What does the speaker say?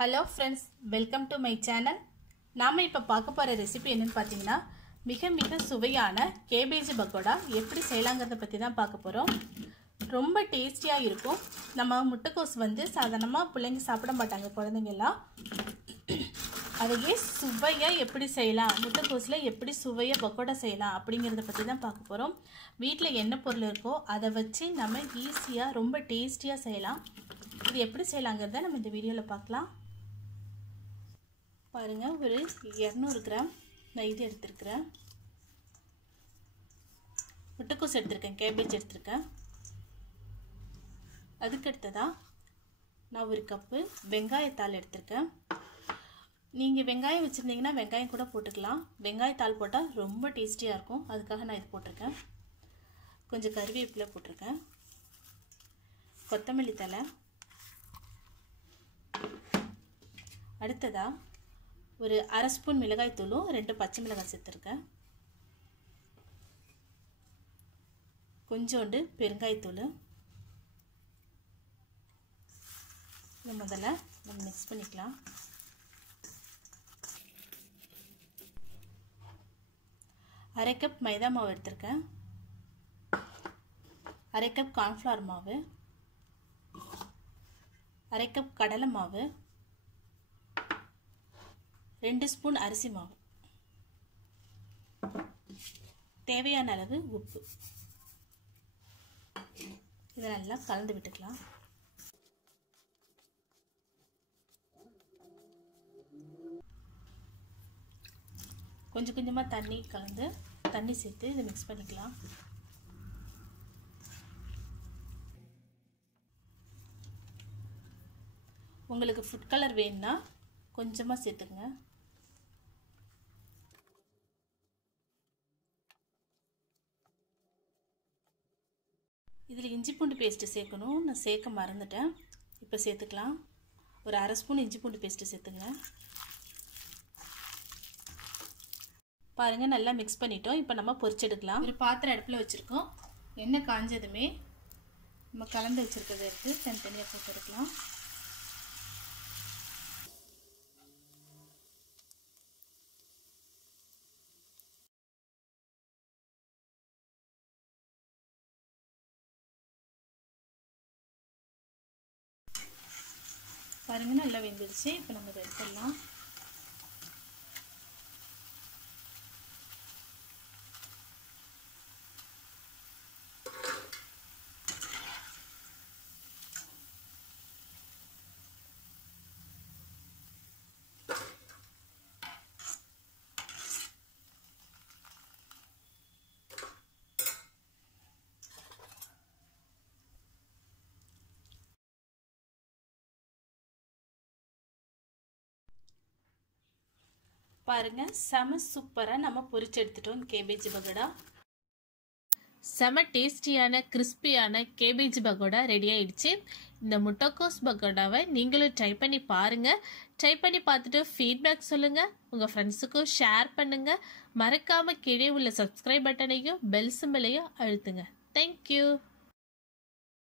Hello friends welcome to my channel நாம் இப்போ பார்க்க போகிற ரெசிபி என்னென்னு பார்த்தீங்கன்னா மிக மிக சுவையான கேபேஜ் பக்கோடா எப்படி செய்யலாங்கிறத பற்றி தான் பார்க்க போகிறோம் ரொம்ப டேஸ்டியாக இருக்கும். நம்ம முட்டைக்கோஸ் வந்து சாதாரணமாக பிள்ளைங்க சாப்பிட மாட்டாங்க குழந்தைங்கெல்லாம். அதையே சுவையாக எப்படி செய்யலாம் முட்டைக்கோஸில் எப்படி சுவையாக பக்கோடா செய்யலாம் அப்படிங்கிறத பற்றி தான் பார்க்க போகிறோம் வீட்டில் என்ன பொருள் இருக்கோ அதை வச்சு நம்ம ஈஸியாக ரொம்ப டேஸ்டியாக செய்யலாம். இது எப்படி செய்யலாங்கிறத நம்ம இந்த வீடியோவில் பார்க்கலாம். பாருங்கள் ஒரு இரநூறு கிராம் நான் இது எடுத்திருக்கிறேன். முட்டைக்கோஸ் எடுத்திருக்கேன் கேபேஜ் எடுத்திருக்கேன். அதுக்கடுத்ததாக நான் ஒரு கப்பு வெங்காயத்தாள் எடுத்திருக்கேன். நீங்கள் வெங்காயம் வச்சுருந்தீங்கன்னா வெங்காயம் கூட போட்டுக்கலாம். வெங்காயத்தாள் போட்டால் ரொம்ப டேஸ்டியாக இருக்கும். அதுக்காக நான் இது போட்டிருக்கேன். கொஞ்சம் கருவேப்பிலை போட்டிருக்கேன். கொத்தமல்லி தலை அடுத்ததாக ஒரு அரை ஸ்பூன் மிளகாய் தூளும் ரெண்டு பச்சை மிளகாய் சேர்த்துருக்கேன். கொஞ்சோண்டு பெருங்காயத்தூள் இதை முதல்ல நம்ம மிக்ஸ் பண்ணிக்கலாம். அரை கப் மைதா மாவு எடுத்திருக்கேன். அரை கப் கார்ன்ஃப்ளவர் மாவு. அரை கப் கடலை மாவு. ரெண்டு ஸ்பூன் அரிசி மாவு. தேவையான அளவு உப்பு. இதை நல்லா கலந்து விட்டுக்கலாம். கொஞ்சம் கொஞ்சமாக தண்ணி கலந்து தண்ணி சேர்த்து இதை மிக்ஸ் பண்ணிக்கலாம். உங்களுக்கு ஃபுட் கலர் வேணும்னா கொஞ்சமாக சேர்த்துங்க இதில் இஞ்சி பூண்டு பேஸ்ட்டு சேர்க்கணும். நான் சேர்க்க மறந்துட்டேன். இப்போ சேர்த்துக்கலாம். ஒரு அரை ஸ்பூன் இஞ்சி பூண்டு பேஸ்ட்டு சேர்த்துங்க. பாருங்கள் நல்லா மிக்ஸ் பண்ணிட்டோம். இப்போ நம்ம பொரிச்செடுக்கலாம் ஒரு பாத்திரம் அடுப்பில் வச்சுருக்கோம். எண்ணெய் காஞ்சதுமே நம்ம கலந்து வச்சுருக்கிறத எடுத்து தனித்தனியாக போட்டு எடுக்கலாம். பாருங்கள் நல்லா வெந்துடுச்சு இப்போ நம்ம எடுத்துடலாம். பாருங்க செம சூப்பராக நம்ம பொரிச்சு எடுத்துட்டோம் கேபேஜ் பகோடா. செம டேஸ்டியான கிறிஸ்பியான கேபேஜ் பகோடா ரெடி ஆயிடுச்சு. இந்த முட்டைக்கோஸ் பகோடாவை நீங்களும் ட்ரை பண்ணி பாருங்க. ட்ரை பண்ணி பார்த்துட்டு ஃபீட்பேக் சொல்லுங்க. உங்க ஃப்ரெண்ட்ஸுக்கும் ஷேர் பண்ணுங்க. மறக்காம கீழே உள்ள சப்ஸ்கிரைப் பட்டனையும் பெல் சிம்பிளையும் அழுத்துங்க. தேங்க்யூ